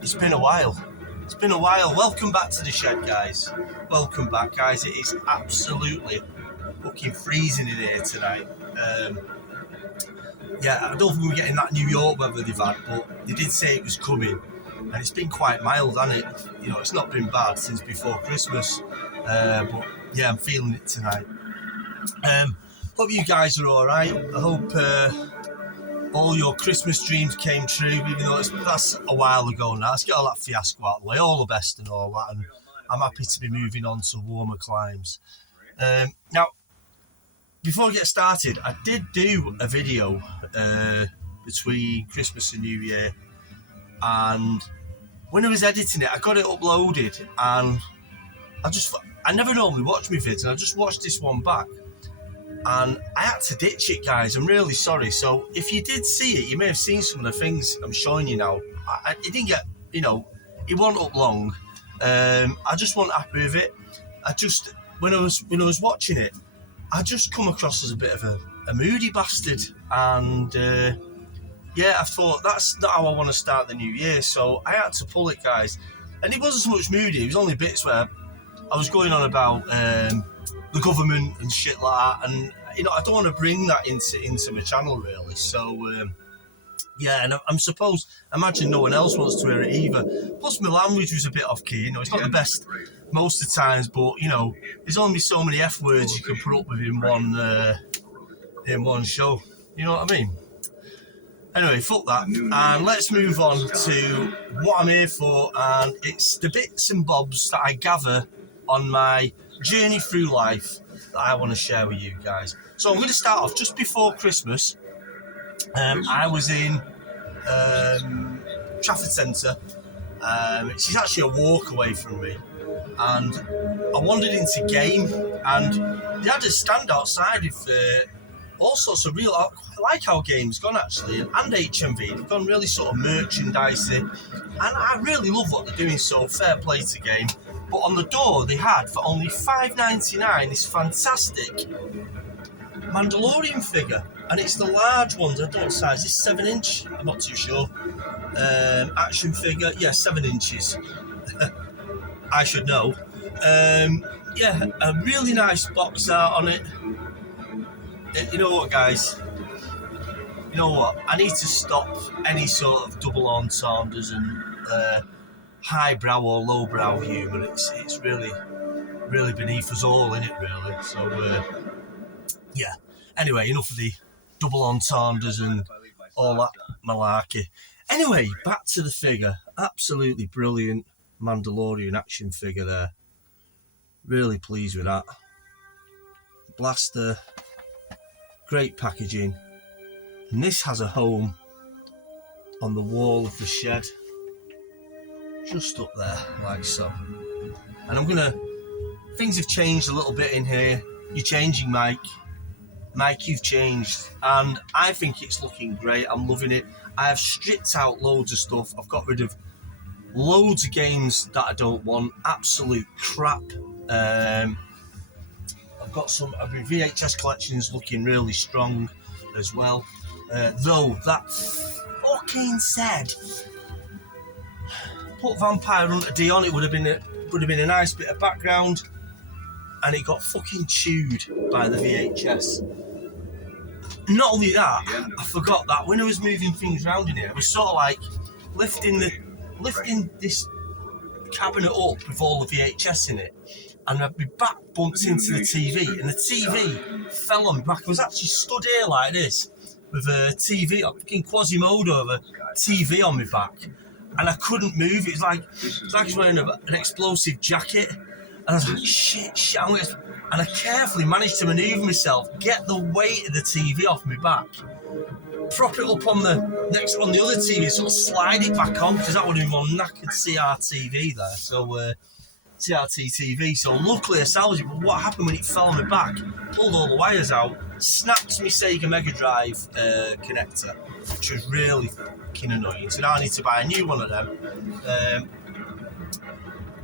It's been a while. It's been a while. Welcome back to the shed, guys. Welcome back, guys. It is absolutely fucking freezing in here tonight. I don't think we're getting that New York weather they've had, but they did say it was coming, and it's been quite mild, hasn't it? You know, it's not been bad since before Christmas, but yeah, I'm feeling it tonight. Hope you guys are all right. I hope all your Christmas dreams came true, even though that's a while ago now. Let's get all that fiasco out of the way. All the best and all that, and I'm happy to be moving on to warmer climes. Now, before I get started, I did do a video between Christmas and New Year, and when I was editing it, I got it uploaded, and I never normally watch my vids, and I just watched this one back, and I had to ditch it, guys. I'm really sorry. So if you did see it, you may have seen some of the things I'm showing you now. It didn't get, it wasn't up long. I just wasn't happy with it. When I was watching it, I just come across as a bit of a moody bastard, and I thought that's not how I want to start the new year, so I had to pull it, guys. And it wasn't so much moody, it was only bits where I was going on about the government and shit like that, and I don't want to bring that into my channel really, so and imagine no one else wants to hear it either. Plus my language was a bit off key, it's not the best most of the times, but there's only so many F words you can put up with in one show, you know what I mean? Anyway, fuck that, and let's move on to what I'm here for, and it's the bits and bobs that I gather on my journey through life that I want to share with you guys. So I'm going to start off just before Christmas. I was in Trafford Centre, which is actually a walk away from me, and I wandered into Game, and they had a stand outside with all sorts of real, I like how Game's gone actually, and HMV, they've gone really sort of merchandisey, and I really love what they're doing, so fair play to Game. But on the door they had, for only $5.99, this fantastic Mandalorian figure, and it's the large ones. I don't know what size, it's 7-inch, I'm not too sure. Action figure, 7 inches. I should know. A really nice box art on it. You know what, guys? You know what? I need to stop any sort of double entendres and highbrow or lowbrow humour. It's really, really beneath us all, isn't it, really? So, Anyway, enough of the double entendres and all that malarkey. Anyway, back to the figure. Absolutely brilliant Mandalorian action figure there. Really pleased with that. Blaster. Great packaging. And this has a home on the wall of the shed. Just up there, like so. And things have changed a little bit in here. You're changing, Mike. Mike, you've changed. And I think it's looking great. I'm loving it. I have stripped out loads of stuff. I've got rid of loads of games that I don't want. Absolute crap. I've got some of my VHS collections looking really strong as well. Though that fucking said, put Vampire Hunter D on, it would have been a nice bit of background, and it got fucking chewed by the VHS. Not only that, I forgot that when I was moving things around in here, I was sort of like lifting this cabinet up with all the VHS in it, and my back bumped into the TV, and the TV fell on my back. I was actually stood here like this with a TV, a fucking Quasimodo of a TV on my back, and I couldn't move. It was like I was wearing an explosive jacket, and I was like, shit, and I carefully managed to manoeuvre myself, get the weight of the TV off my back, prop it up on the other TV, sort of slide it back on, because that would have been more knackered CRT there. So CRT TV. So luckily I salvaged it. But what happened when it fell on my back? Pulled all the wires out, snapped my Sega Mega Drive connector, which was really fucking annoying. So now I need to buy a new one of them.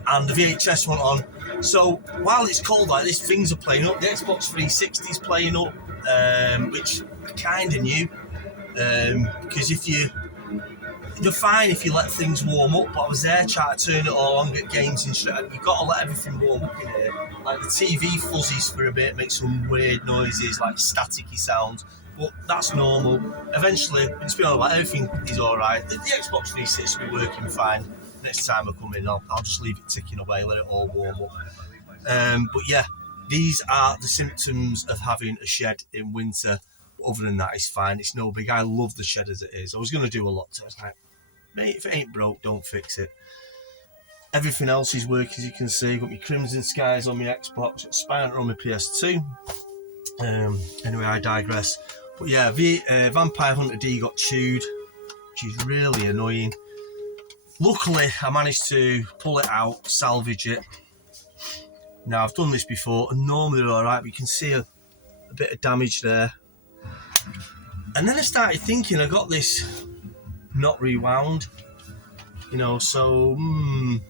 And the VHS went on. So while it's cold like this, things are playing up. The Xbox 360 is playing up, which I kind of knew, because if you you're fine if you let things warm up, but I was there trying to turn it all on, get games in. You've got to let everything warm up in here. Like the TV fuzzes for a bit, makes some weird noises, like staticky sounds, but that's normal. Eventually, it's been alright, everything is alright. The Xbox 360 will be working fine. Next time I come in, I'll just leave it ticking away, let it all warm up. But yeah, these are the symptoms of having a shed in winter. Other than that, it's fine. It's no big. I love the shed as it is. I was going to do a lot to it. I was like, mate, if it ain't broke, don't fix it. Everything else is working, as you can see. I've got my Crimson Skies on my Xbox, got Spyro on my PS2. Anyway, I digress. But yeah, Vampire Hunter D got chewed, which is really annoying. Luckily, I managed to pull it out, salvage it. Now, I've done this before, and normally they're alright, but you can see a bit of damage there. And then I started thinking, I got this not rewound, you know, so I'm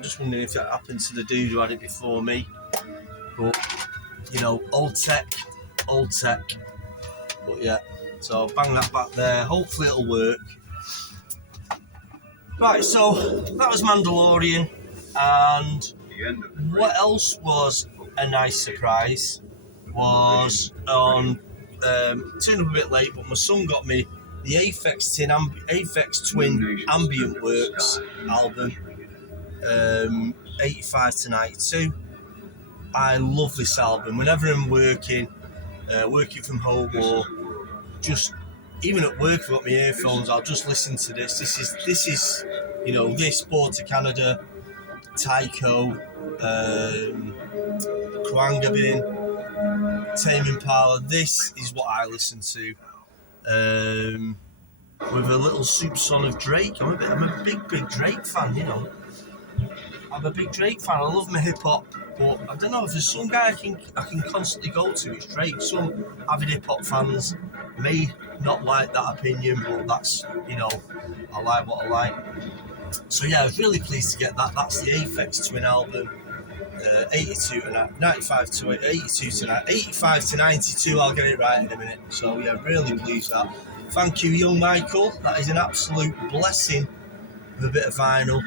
just wondering if that happened to the dude who had it before me. But, you know, old tech. But yeah, so I'll bang that back there, hopefully it'll work. Right, so that was Mandalorian, and what else was a nice surprise was on, turned up a bit late, but my son got me the Aphex Twin Ambient Works album, 85 to 92. I love this album. Whenever I'm working from home, or just even at work, I've got my earphones, I'll just listen to this. This is, you know, this Border Canada, Tycho, Kwangabin, Tame Impala. This is what I listen to. With a little soupçon of Drake. I'm a big Drake fan, you know. I'm a big Drake fan. I love my hip hop, but I don't know if there's some guy I can constantly go to. It's Drake. Some avid hip hop fans may not like that opinion, but that's, you know, I like what I like. So yeah, I was really pleased to get that. That's the Aphex Twin album, 82 to 95 to 82 to 85 to 92. I'll get it right in a minute. So yeah, really pleased with that. Thank you, young Michael. That is an absolute blessing with a bit of vinyl,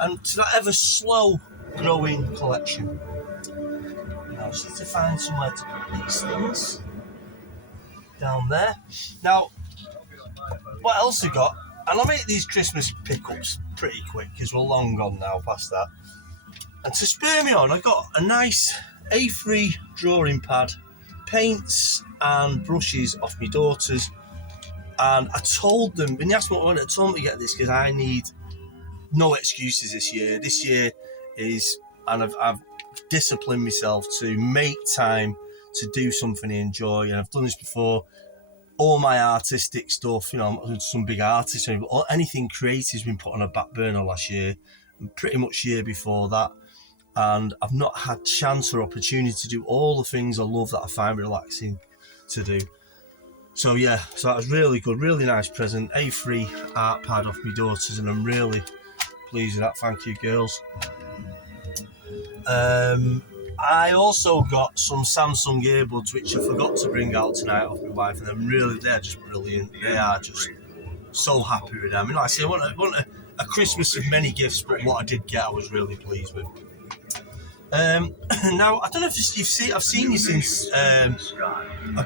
and to that ever slow growing collection. Now I just need to find somewhere to put these things down there. Now, what else I got? And I'll make these Christmas pickups pretty quick because we're long gone now past that. And to spur me on, I got a nice A3 drawing pad, paints and brushes off my daughters. And I told them, when they asked me what I wanted, I told them to get this because I need no excuses this year. This year is, and I've disciplined myself to make time to do something I enjoy. And I've done this before. All my artistic stuff, you know, I'm some big artist, but anything creative has been put on a back burner last year, and pretty much year before that. And I've not had chance or opportunity to do all the things I love that I find relaxing to do. So yeah, so that was really good, really nice present. A3 art pad off my daughters, and I'm really pleased with that. Thank you, girls. I also got some Samsung earbuds, which I forgot to bring out tonight off my wife, and they're just brilliant. They are just so happy with them. And like I say, I want a Christmas of many gifts, but what I did get, I was really pleased with. Now, I don't know if I've seen you since I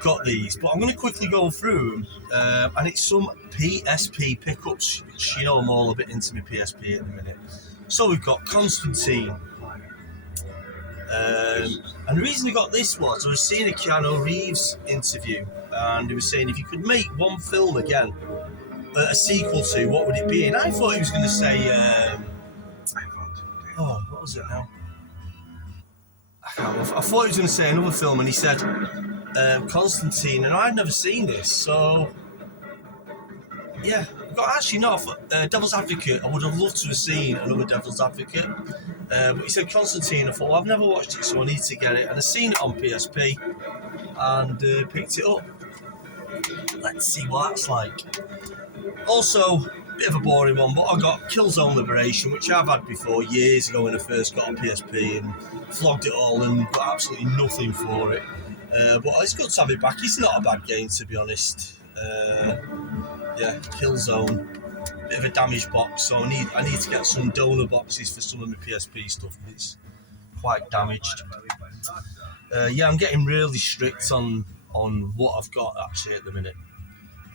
got these, but I'm going to quickly go through them. And it's some PSP pickups, which, you know, I'm all a bit into my PSP at the minute. So we've got Constantine. And the reason I got this was I was seeing a Keanu Reeves interview, and he was saying if you could make one film again, a sequel to, what would it be? And I thought he was going to say, what was it now? I thought he was going to say another film, and he said Constantine, and I'd never seen this, so yeah. Actually, no, Devil's Advocate. I would have loved to have seen another Devil's Advocate, but he said Constantine. I thought, well, I've never watched it, so I need to get it, and I've seen it on PSP and picked it up. Let's see what that's like. Also, a bit of a boring one, but I got Killzone Liberation, which I've had before years ago when I first got a PSP, and flogged it all and got absolutely nothing for it. But it's good to have it back. It's not a bad game, to be honest. Yeah, Killzone. bit of a damaged box, so I need to get some donor boxes for some of my PSP stuff. It's quite damaged. Yeah, I'm getting really strict on what I've got actually at the minute.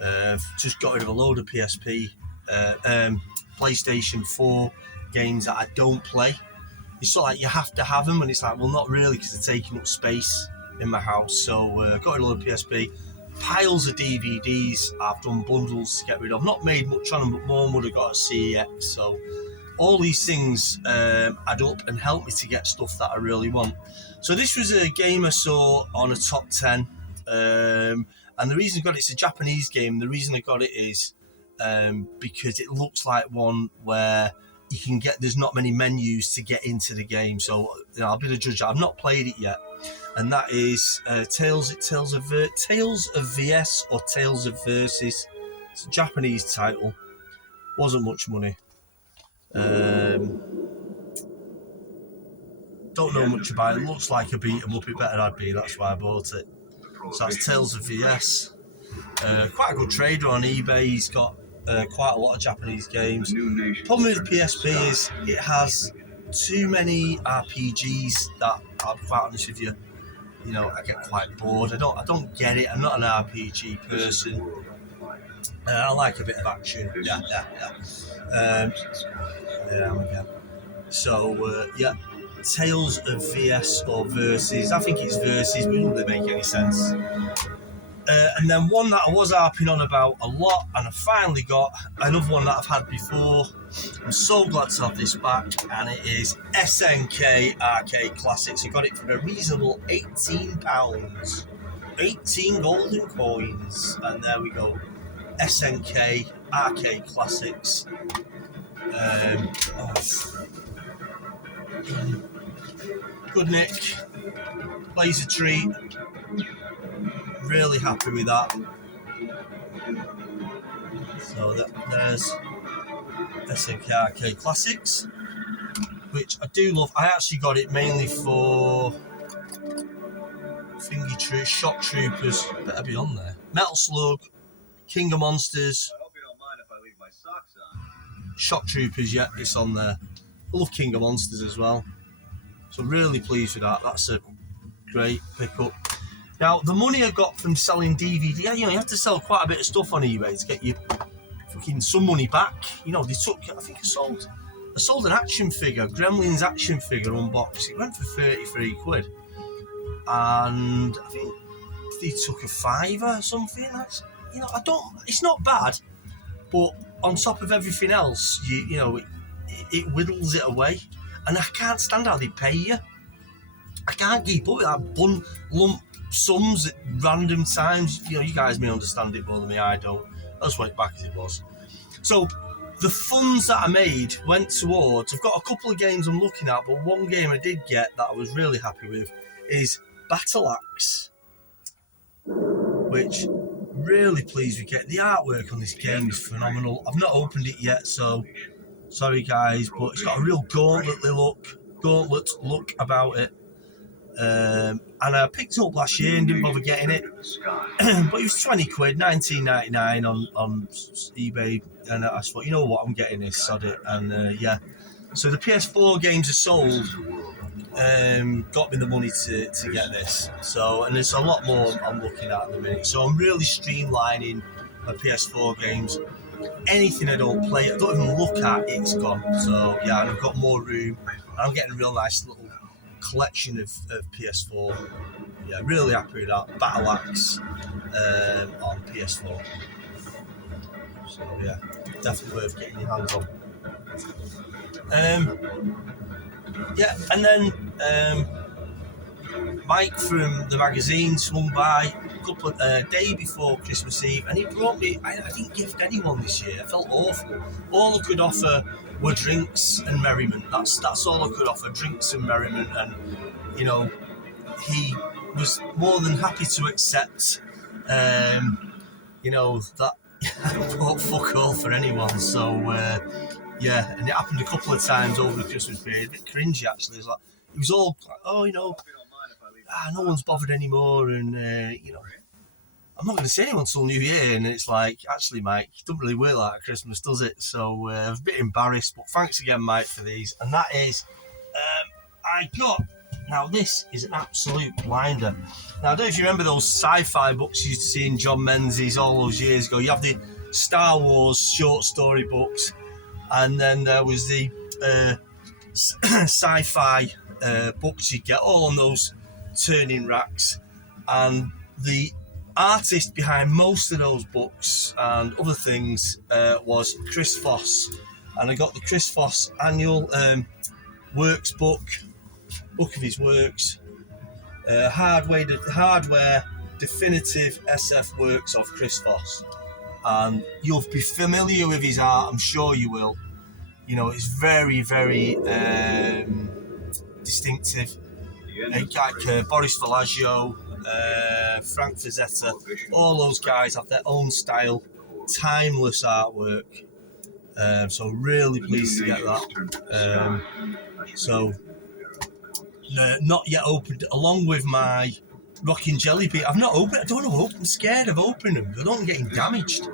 I've just got rid of a load of PSP, PlayStation 4 games that I don't play. It's sort of like you have to have them, and it's like, well, not really, because they're taking up space in my house. So got rid of a load of PSP. Piles of DVDs I've done bundles to get rid of. Not made much on them, but more would have got at CEX. So all these things add up and help me to get stuff that I really want. So this was a game I saw on a top 10. And the reason I got it's a Japanese game. The reason I got it is because it looks like one where you can get, there's not many menus to get into the game. So I'll be the judge. I've not played it yet. And that is Tales of VS or Tales of Versus. It's a Japanese title. Wasn't much money. Don't know much about it. Looks like a beat 'em up. It better I'd be. That's why I bought it. So that's Tales of VS. Quite a good trader on eBay. He's got quite a lot of Japanese games. Problem with the PSP is it has too many RPGs that, I'll be quite honest with you, you know, I get quite bored. I don't get it. I'm not an RPG person. I like a bit of action. Yeah. Again. So yeah, Tales of VS or Versus. I think it's Versus, but it doesn't really make any sense. And then one that I was harping on about a lot, and I finally got another one that I've had before. I'm so glad to have this back, and it is SNK Arcade Classics. I got it for a reasonable £18. 18 golden coins, and there we go. SNK Arcade Classics. Good nick. Plays a treat. Really happy with that. So there's SNK Arcade Classics, which I do love. I actually got it mainly for Shock Troopers. Better be on there. Metal Slug, King of Monsters. I hope you don't mind if I leave my socks on. Shock Troopers, yeah, it's on there. I love King of Monsters as well. So I'm really pleased with that. That's a great pickup. Now, the money I got from selling DVD, you know, you have to sell quite a bit of stuff on eBay to get you fucking some money back. You know, they took, I think I sold an action figure, Gremlins action figure unboxed. It went for 33 quid. And I think they took a fiver or something. That's, you know, it's not bad, but on top of everything else, you know, it whittles it away. And I can't stand how they pay you. I can't keep up with that lump sums at random times. You know, you guys may understand it more than me. I don't. I just want it back as it was. So the funds that I made went towards, I've got a couple of games I'm looking at, but one game I did get that I was really happy with is Battle Axe, which really pleased with getting. The artwork on this game is phenomenal. I've not opened it yet, so sorry guys, but it's got a real gauntlet look about it. And I picked it up last year and didn't bother getting it, but it was 20 quid, 19.99 on eBay, and I thought, you know what, I'm getting this, sod it. And yeah, so the PS4 games are sold, got me the money to get this. So, and there's a lot more I'm looking at the minute, so I'm really streamlining my PS4 games. Anything I don't play, I don't even look at, it's gone. So yeah, and I've got more room, and I'm getting a real nice little collection of PS4. Yeah, really happy with that. Battle Axe on PS4. So yeah, definitely worth getting your hands on. Yeah, and then Mike from the magazine swung by a couple of day before Christmas Eve, and he brought me. I didn't gift anyone this year. I felt awful. All I could offer were drinks and merriment. That's all I could offer, drinks and merriment. And you know, he was more than happy to accept. You know that I bought fuck all for anyone. So yeah, and it happened a couple of times over the Christmas period. A bit cringy actually. It was all, oh, you know, no one's bothered anymore, and you know, I'm not going to see anyone till New Year. And it's like, actually, Mike, it doesn't really work like at Christmas, does it? So I was a bit embarrassed, but thanks again, Mike, for these. And that is, now this is an absolute blinder. Now, I don't know if you remember those sci-fi books you used to see in John Menzies all those years ago. You have the Star Wars short story books, and then there was the sci-fi books you get all on those turning racks. And the artist behind most of those books and other things was Chris Foss. And I got the Chris Foss annual works book of his works, hardware definitive SF works of Chris Foss. And you'll be familiar with his art, I'm sure you will. You know, it's very, very distinctive. Like Boris Vallejo, Frank Frazetta, all those guys have their own style, timeless artwork. So really pleased to get that. Not yet opened, along with my Rockin' Jelly Bean. I've not opened. I don't know. I'm scared of opening them. I don't want them getting damaged.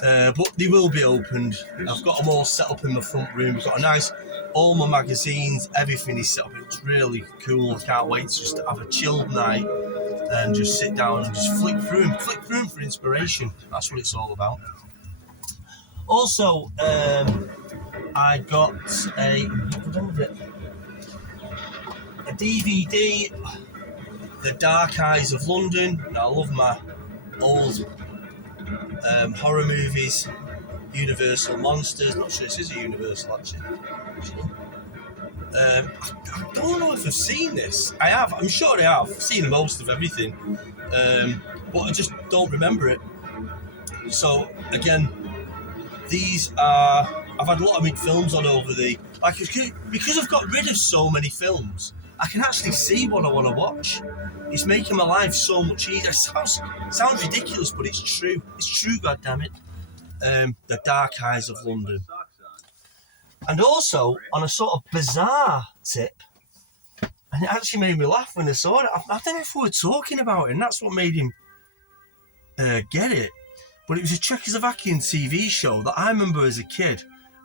But they will be opened. I've got them all set up in my front room. We've got a nice, all my magazines, everything is set up. It's really cool. I can't wait to just have a chilled night and just sit down and just flick through them for inspiration. That's what it's all about. Also, I got a DVD, The Dark Eyes of London. Now, I love my old horror movies, Universal Monsters. Not sure this is a Universal actually. I don't know if I've seen this. I have. I'm sure I have. I've seen most of everything, but I just don't remember it. So again, these are. I've had a lot of big films on over the. Like because I've got rid of so many films, I can actually see what I want to watch. It's making my life so much easier. It sounds ridiculous, but it's true. It's true, goddammit. The Dark Eyes of London. And also, on a sort of bizarre tip, and it actually made me laugh when I saw it. I don't know if we were talking about it, and that's what made him get it. But it was a Czechoslovakian TV show that I remember as a kid.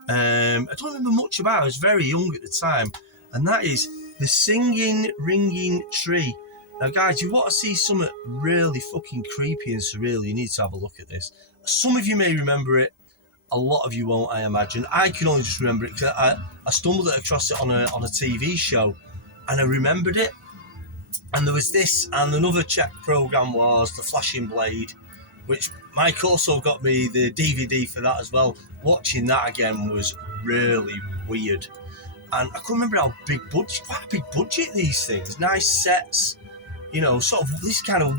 I don't remember much about it. I was very young at the time. And that is The Singing Ringing Tree. Now, guys, you want to see something really fucking creepy and surreal, you need to have a look at this. Some of you may remember it. A lot of you won't, I imagine. I can only just remember it because I stumbled across it on a TV show, and I remembered it. And there was this, and another Czech program was The Flashing Blade, which Mike also got me the DVD for that as well. Watching that again was really weird. And I couldn't remember how big budget, quite a big budget, these things. Nice sets, you know, sort of this kind of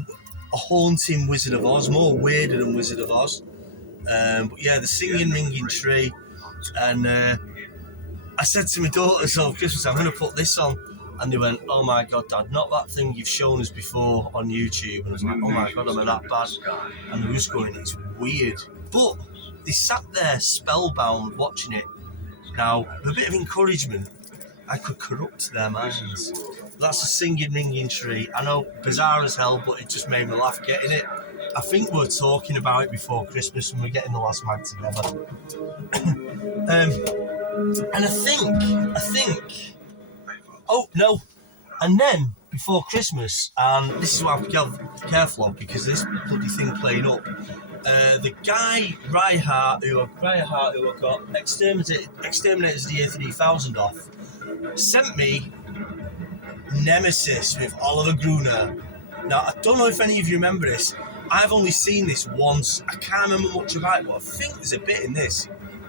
a haunting Wizard of Oz, more weirder than Wizard of Oz. But yeah, The Singing Ringing Tree. And I said to my daughters over Christmas, I'm going to put this on. And they went, oh my God, Dad, not that thing you've shown us before on YouTube. And I was like, oh my God, am I that bad? And they were just going, it's weird. But they sat there spellbound watching it. Now, with a bit of encouragement, I could corrupt their minds. That's a Singing Ringing Tree. I know, bizarre as hell, but it just made me laugh getting it. I think we were talking about it before Christmas when we were getting the last mag together. And I think, oh no, and then before Christmas, and this is what I have to be careful of because this bloody thing playing up, the guy Reinhardt who I got Exterminators of the Year 3000 off, sent me Nemesis with Oliver Gruner. Now, I don't know if any of you remember this. I've only seen this once. I can't remember much about it, but I think there's a bit in this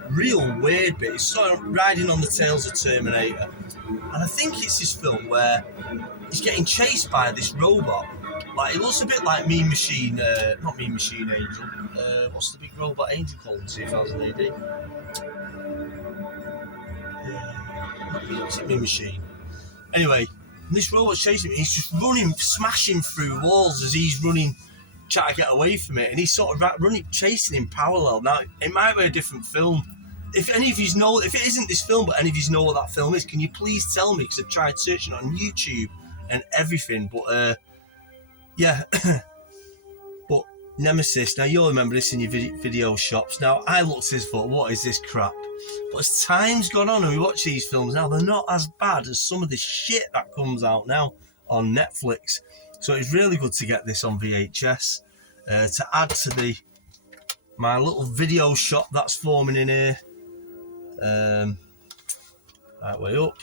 real weird bit. It's sort of riding on the tails of Terminator. And I think it's this film where he's getting chased by this robot. Like, it looks a bit like Mean Machine, not Mean Machine Angel. What's the big robot Angel called in 2000 AD? It's Mean Machine. Anyway, this robot's chasing him. He's just running, smashing through walls as he's running, trying to get away from it. And he's sort of running, chasing him parallel. Now, it might be a different film. If any of you know, if it isn't this film, but any of you know what that film is, can you please tell me? Because I've tried searching it on YouTube and everything. But, yeah. But Nemesis. Now you'll remember this in your video shops. Now I looked at this and thought, what is this crap? But as time's gone on and we watch these films now, they're not as bad as some of the shit that comes out now on Netflix. So it's really good to get this on VHS to add to my little video shop that's forming in here. Right way up.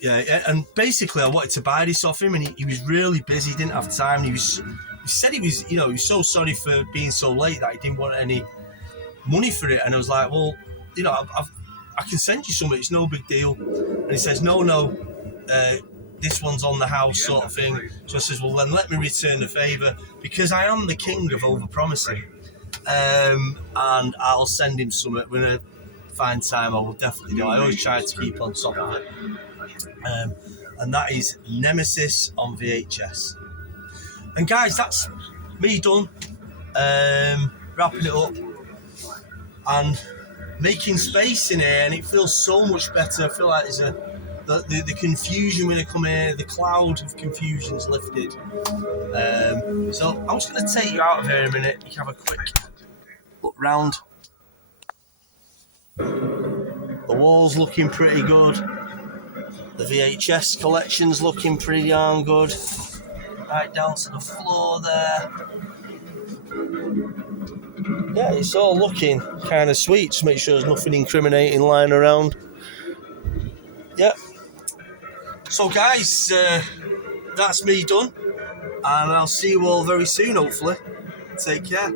Yeah, and basically I wanted to buy this off him, and he was really busy, didn't have time. He said he was so sorry for being so late that he didn't want any money for it. And I was like, well, I can send you some, it's no big deal. And he says, no, this one's on the house sort of thing. So I says, well then let me return the favour, because I am the king of over-promising. And I'll send him some when I find time. I will definitely do. I always try to keep on top of it. And that is Nemesis on VHS. And guys, that's me done. Wrapping it up and making space in here, and it feels so much better. I feel like there's the confusion when I come here, the cloud of confusion's lifted. So I'm just going to take you out of here in a minute. You can have a quick look round. The wall's looking pretty good. The VHS collection's looking pretty darn good. Right down to the floor there. Yeah, it's all looking kind of sweet. Just make sure there's nothing incriminating lying around. Yeah. So guys, that's me done. And I'll see you all very soon, hopefully. Take care.